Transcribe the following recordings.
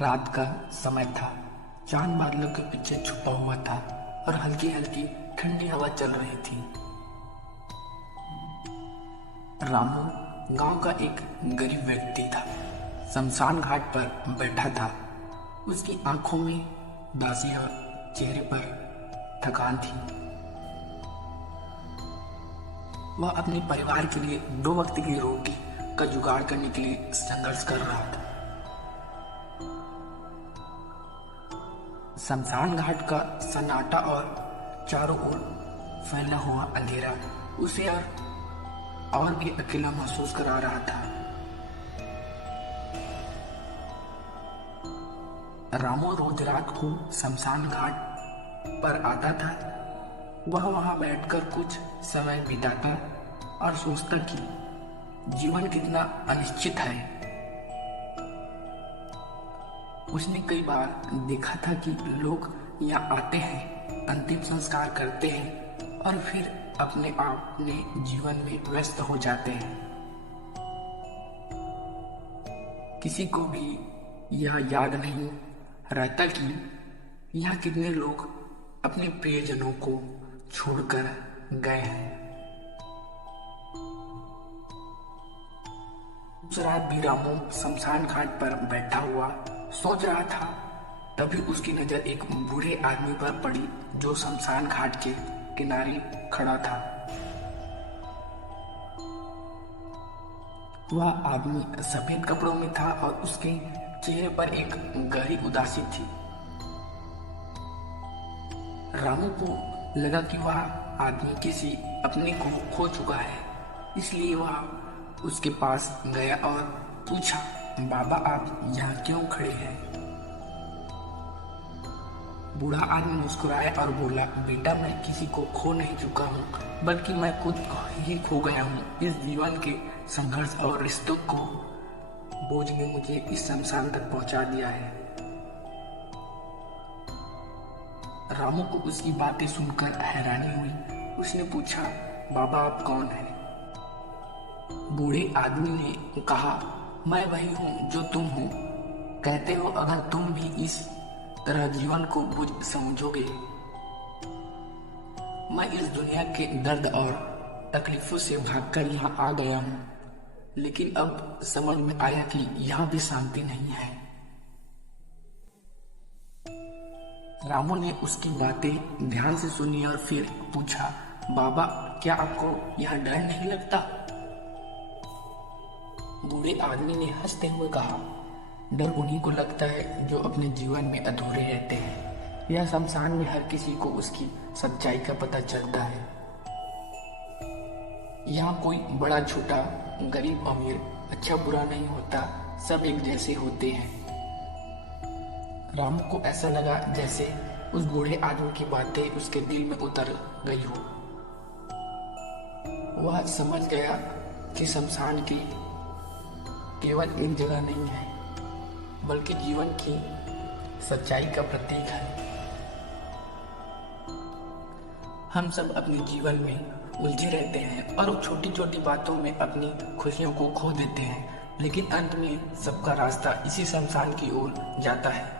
रात का समय था। चांद बादलों के पीछे छुपा हुआ था और हल्की हल्की ठंडी हवा चल रही थी। रामू गांव का एक गरीब व्यक्ति था। शमशान घाट पर बैठा था। उसकी आंखों में उदासी और चेहरे पर थकान थी। वह अपने परिवार के लिए 2 वक्त की रोटी का जुगाड़ करने के लिए संघर्ष कर रहा था। शमशान घाट का सन्नाटा और चारों ओर फैला हुआ अंधेरा उसे और भी अकेला महसूस करा रहा था। रामू रोज रात को शमशान घाट पर आता था। वह वहां बैठकर कुछ समय बिताता और सोचता कि जीवन कितना अनिश्चित है। उसने कई बार देखा था कि लोग यहाँ आते हैं, अंतिम संस्कार करते हैं और फिर अपने आप में जीवन में व्यस्त हो जाते हैं। किसी को भी यह याद नहीं रहता कि यहाँ कितने लोग अपने प्रियजनों को छोड़कर गए हैं। उस रात भी रामू शमशान घाट पर बैठा हुआ सोच रहा था। तभी उसकी नजर एक बूढ़े आदमी पर पड़ी जो शमशान घाट के किनारे खड़ा था। वह आदमी सफेद कपड़ों में था और उसके चेहरे पर एक गहरी उदासी थी। रामू को लगा कि वह आदमी किसी अपने को खो चुका है, इसलिए वह उसके पास गया और पूछा, बाबा आप यहाँ क्यों खड़े हैं? बूढ़ा आदमी मुस्कुराया और बोला, बेटा मैं किसी को खो नहीं चुका हूँ, बल्कि मैं खुद ही खो गया हूँ। इस जीवन के संघर्ष और रिश्तों को बोझ ने मुझे इस शमशान तक पहुँचा दिया है। रामू को उसकी बातें सुनकर हैरानी हुई। उसने पूछा, बाबा आप कौन हैं? बूढ़े आदमी ने कहा, मैं वही हूँ जो तुम हो। कहते हो अगर तुम भी इस तरह जीवन को बोझ समझोगे। मैं इस दुनिया के दर्द और तकलीफों से भागकर यहाँ आ गया हूँ, लेकिन अब समझ में आया कि यहाँ भी शांति नहीं है। रामू ने उसकी बातें ध्यान से सुनी और फिर पूछा, बाबा क्या आपको यहाँ डर नहीं लगता? बूढ़े आदमी ने हंसते हुए कहा, डर उन्हीं को लगता है जो अपने जीवन में अधूरे रहते हैं। यह शमशान में हर किसी को उसकी सच्चाई का पता चलता है। यहाँ कोई बड़ा छोटा, गरीब अमीर, अच्छा बुरा नहीं होता, सब एक जैसे होते हैं। रामू को ऐसा लगा जैसे उस बूढ़े आदमी की बातें उसके दिल में उतर गई हो। वह समझ गया कि शमशान की केवल एक जगह नहीं है, बल्कि जीवन की सच्चाई का प्रतीक है। हम सब अपने जीवन में उलझे रहते हैं और छोटी छोटी बातों में अपनी खुशियों को खो देते हैं, लेकिन अंत में सबका रास्ता इसी शमशान की ओर जाता है।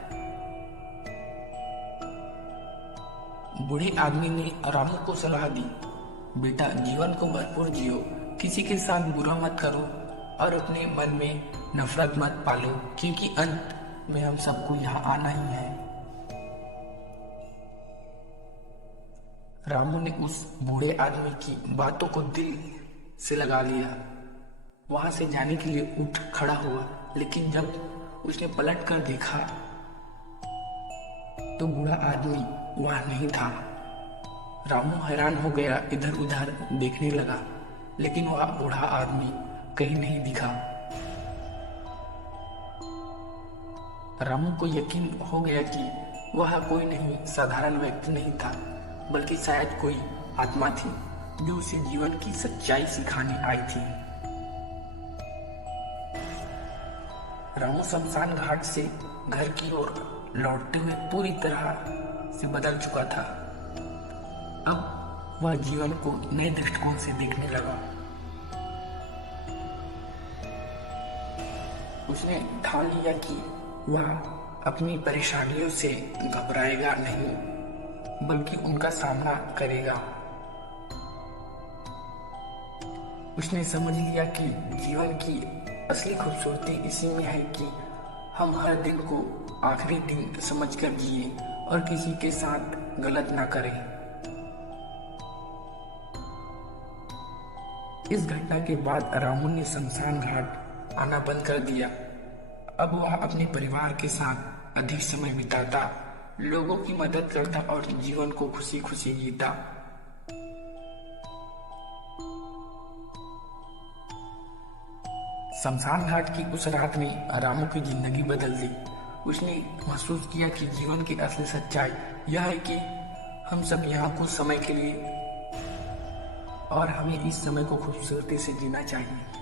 बूढ़े आदमी ने रामू को सलाह दी, बेटा जीवन को भरपूर जियो, किसी के साथ बुरा मत करो और अपने मन में नफरत मत पालो, क्योंकि अंत में हम सबको यहाँ आना ही है। रामू ने उस बूढ़े आदमी की बातों को दिल से लगा लिया। वहां से जाने के लिए उठ खड़ा हुआ, लेकिन जब उसने पलट कर देखा तो बूढ़ा आदमी वहां नहीं था। रामू हैरान हो गया, इधर उधर देखने लगा, लेकिन वह बूढ़ा आदमी कहीं नहीं दिखा। रामू को यकीन हो गया कि वह कोई नहीं, साधारण व्यक्ति नहीं था, बल्कि शायद कोई आत्मा थी जो उसे जीवन की सच्चाई सिखाने आई थी। रामू शमशान घाट से घर की ओर लौटते हुए पूरी तरह से बदल चुका था। अब वह जीवन को नए दृष्टिकोण से देखने लगा। उसने ठान लिया कि वह अपनी परेशानियों से घबराएगा नहीं, बल्कि उनका सामना करेगा। उसने समझ लिया कि जीवन की असली खूबसूरती इसी में है कि हम हर दिन को आखिरी दिन समझकर जिए और किसी के साथ गलत ना करें। इस घटना के बाद रामू ने शमशान घाट आना बंद कर दिया। अब वह अपने परिवार के साथ अधिक समय बिताता, लोगों की मदद करता और जीवन को खुशी खुशी जीता। शमशान घाट की उस रात ने रामू की जिंदगी बदल दी। उसने महसूस किया कि जीवन की असली सच्चाई यह है कि हम सब यहाँ कुछ समय के लिए और हमें इस समय को खूबसूरती से जीना चाहिए।